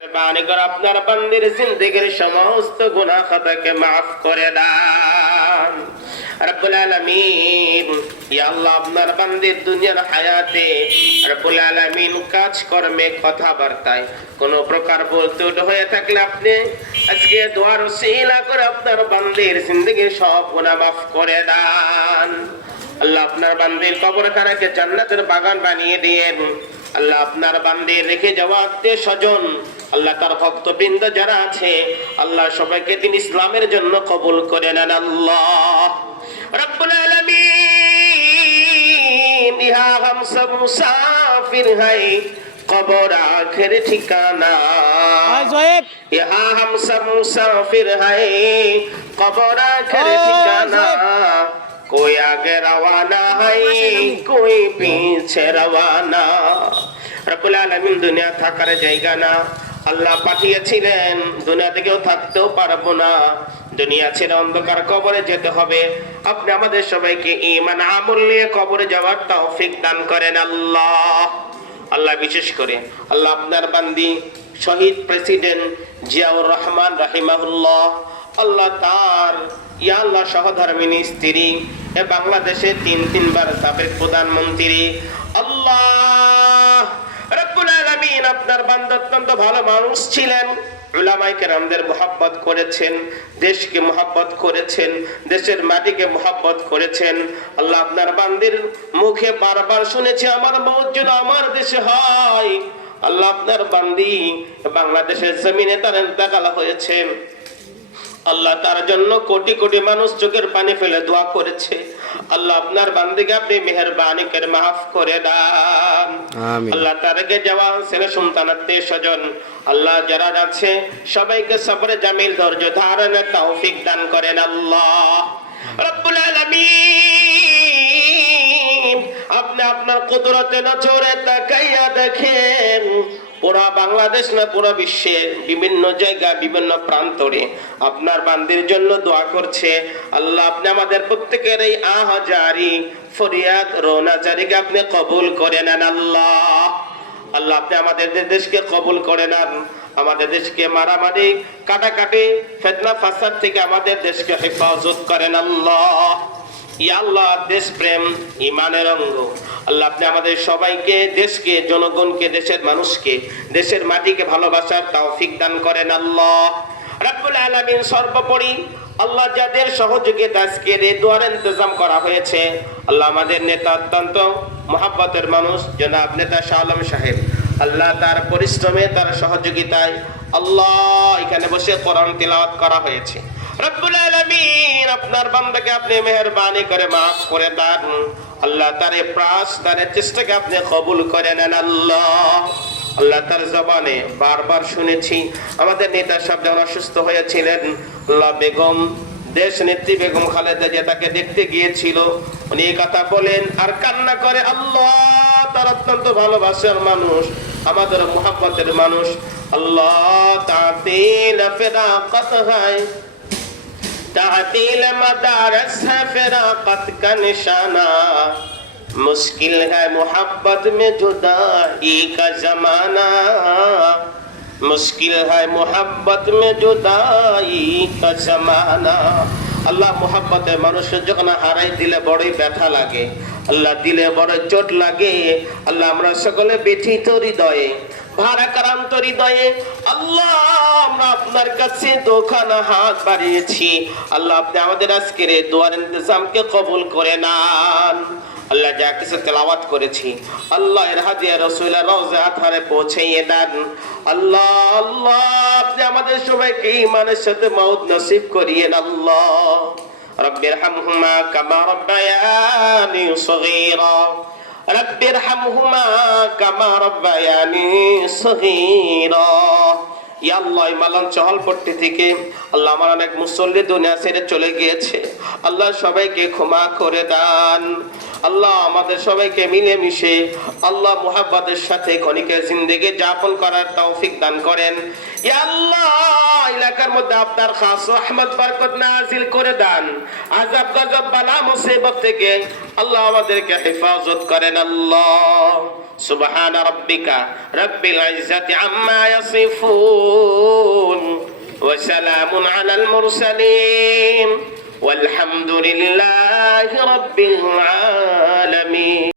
মেহেরবানি করে আপনার বান্দির জিন্দেগির সমস্ত গুনাহ খাতাকে maaf করে দেন রব্বুল আলামিন। ইয়া আল্লাহ, আপনার বান্দির দুনিয়ার হায়াতে রব্বুল আলামিন কাজ কর্মে কথাবার্তায় কোন প্রকার ভুল হয়ে থাকলে আপনি আজকে দোয়ার ওসিলা করে আপনার বান্দির জিন্দেগির সব গুনাহ maaf করে দেন। আল্লাহ, আপনার বান্দির কবরখানাকে জান্নাতের বাগান বানিয়ে দিয়েন। আল্লাহ, আপনার বান্দির রেখে যাওয়া আত্মীয় স্বজন, আল্লাহ তার ভক্তবৃন্দ যারা আছে, আল্লাহ সবাইকে দিন ইসলামের জন্য কবুল করে নেন। আল্লাহ রব্বুল আলামিন, ইহা হাম সব মুসাফির হাই কবর আখের ঠিকানা, ইহা হাম সব মুসাফির হাই কবর আখের ঠিকানা, कोई आगे रवाना है कोई पीछे रवाना। রব্বুল আলামিন, দুনিয়া থাকার জায়গা না, আল্লাহ পাঠিয়েছিলেন দুনিয়া থেকেও থাকতেও পারবো না, দুনিয়া ছেড়ে অন্ধকার কবরে যেতে হবে। আপনি আমাদের সবাইকে ঈমান আমল নিয়ে কবরে যাওয়ার তৌফিক দান করেন। আল্লাহ আল্লাহ বিশেষ করে আল্লাহ আপনার বান্দি শহীদ প্রেসিডেন্ট জিয়াউর রহমান রাহিমাহুল্লাহ, আল্লাহ তার ইয়া আল্লাহ সহধর্মিনী স্ত্রী, বাংলাদেশে তিনবার সাবেক প্রধানমন্ত্রী, আল্লাহ রব্বুল আলামিন আপনার বান্দা অত্যন্ত ভালো মানুষ ছিলেন, উলামায়ে কেরামদের মুহাব্বত করেছেন, দেশকে মুহাব্বত করেছেন, দেশের মাটিকে মুহাব্বত করেছেন। আল্লাহ আপনার বান্দির মুখে বারবার শুনেছি আমার মওত যেন আমার দেশে হয়। আল্লাহ আপনার বান্দি বাংলাদেশের জমিনে তার ইন্তেকাল হয়েছে, আল্লাহ তার জন্য কোটি কোটি মানুষ চোখের পানি ফেলে দোয়া করেছে। আল্লাহ আপনার বান্দিকে আপনি মেহেরবানি করে maaf করে দেন। আল্লাহ তারকে জওয়ান ছেলে সন্তান আত্মীয় স্বজন আল্লাহ যারা আছে সবাইকে সবরে জামিল ধৈর্য ধারণের তৌফিক দান করেন। আল্লাহ রব্বুল আলামিন, আপনি আপনার কুদরতে নজরে তাকাইয়া দেখেন পুরা বাংলাদেশ না পুরা বিশ্বের বিভিন্ন জায়গা বিভিন্ন প্রান্তরে আপনার বান্দির জন্য দোয়া করছে। আল্লাহ আপনি আমাদের প্রত্যেকের এই আহাজারি ফরিয়াদ রোনাজারিকে আপনি কবুল করে নেন। আল্লাহ আল্লাহ আপনি আমাদের দেশকে কবুল করে নেন, আমাদের দেশকে মারামারি কাটাকাটি ফিতনা ফাসাদ থেকে আমাদের দেশকে হেফাজত করেন। আল্লাহ ইয়া আল্লাহ, দেশ প্রেম ঈমানের অঙ্গ, আল্লাহ আপনি আমাদের সবাইকে দেশকে জনগণকে দেশের মানুষকে দেশের মাটিকে ভালোবাসার তৌফিক দান করেন। আল্লাহ রব্বুল আলামিন, সর্বোপরি আল্লাহ যাদের সহযোগিতা আজকের এই দোয়ার ইন্তজাম করা হয়েছে, আল্লাহ আমাদের নেতা অত্যন্ত মহব্বতের মানুষ জনাব নেতা শাহ আলম সাহেব, আল্লাহ তার পরিশ্রমে তার সহযোগিতায় আল্লাহ এখানে বসে কোরআন তিলাওয়াত করা হয়েছে। রব্বুল আলামিন, আপনার বান্দাকে আপনি মেহেরবানি করে maaf করে দেন। আল্লাহ তার প্রয়াস তার চেষ্টাকে আপনি কবুল করে নেন। আল্লাহ আল্লাহ তার জবানে বারবার শুনেছি আমাদের নেতা সাহেব যখন অসুস্থ হয়েছিলেন, আল্লাহ বেগম দেশ নেত্রী বেগম খালেদা জিয়া তাকে দেখতে গিয়েছিল, উনি এই কথা বলেন আর কান্না করে। আল্লাহ তার অত্যন্ত ভালোবাসার মানুষ, আমাদের মুহাব্বতের মানুষ। আল্লাহ তাতিল ফিরাকত হয় तातील मदारस है फिराकत का निशाना, मुश्किल है मोहब्बत में जुदाई का जमाना, मुश्किल है मोहब्बत में जुदाई का जमाना। আল্লাহ মোহাব্বতের মানুষের যখন হারাই দিলে বড়ই ব্যথা লাগে, আল্লাহ দিলে বড় চোট লাগে। আল্লাহ আমরা সকলে ব্যথিত হৃদয়ে ভারাক্রান্ত হৃদয়ে আল্লাহ আমরা আপনার কাছে দোখানা হাত বাড়িয়েছি। আল্লাহ আপনি আমাদের আজকের এই দোয়ার ইন্তজামকে কবুল করে নেন। আল্লাহ যা কিছু তেলাওয়াত করেছি আল্লাহ এর হাদিয়া রাসূলের রওজা আতহারে পৌঁছিয়ে দেন। আল্লাহ আল্লাহ আপনি আমাদের সবাইকে ঈমানের সাথে মওত নসিব করিয়েন। আল্লাহ রব্বিরহামহুমা কামা রাব্বায়ানি সগীরা, রব্বিরহামহুমা কামা রাব্বায়ানি সগীরা। ইয়া আল্লাহ, মালান চহলপট্টি থেকে আল্লাহ আমার অনেক মুসল্লি দুনিয়া ছেড়ে চলে গিয়েছে, আল্লাহ সবাইকে ক্ষমা করে দেন। আল্লাহ আমাদের সবাইকে মিলেমিশে আল্লাহ মুহাব্বতের সাথে ক্ষণিকের জিন্দেগি যাপন করার তৌফিক দান করেন। ইয়া আল্লাহ এলাকার মধ্যে আপনার খাস রহমত বরকত নাযিল করে দেন, আযাব গজব বালা মুসিবত থেকে আল্লাহ আমাদেরকে হেফাজত করেন। আল্লাহ সুবহানা রাব্বিকা রাব্বিল ইজ্জাতি আম্মা ইয়াসিফুন ওয়া সালামুন আলাল মুরসালিন ওয়ালহামদুলিল্লাহি রাব্বিল আলামিন।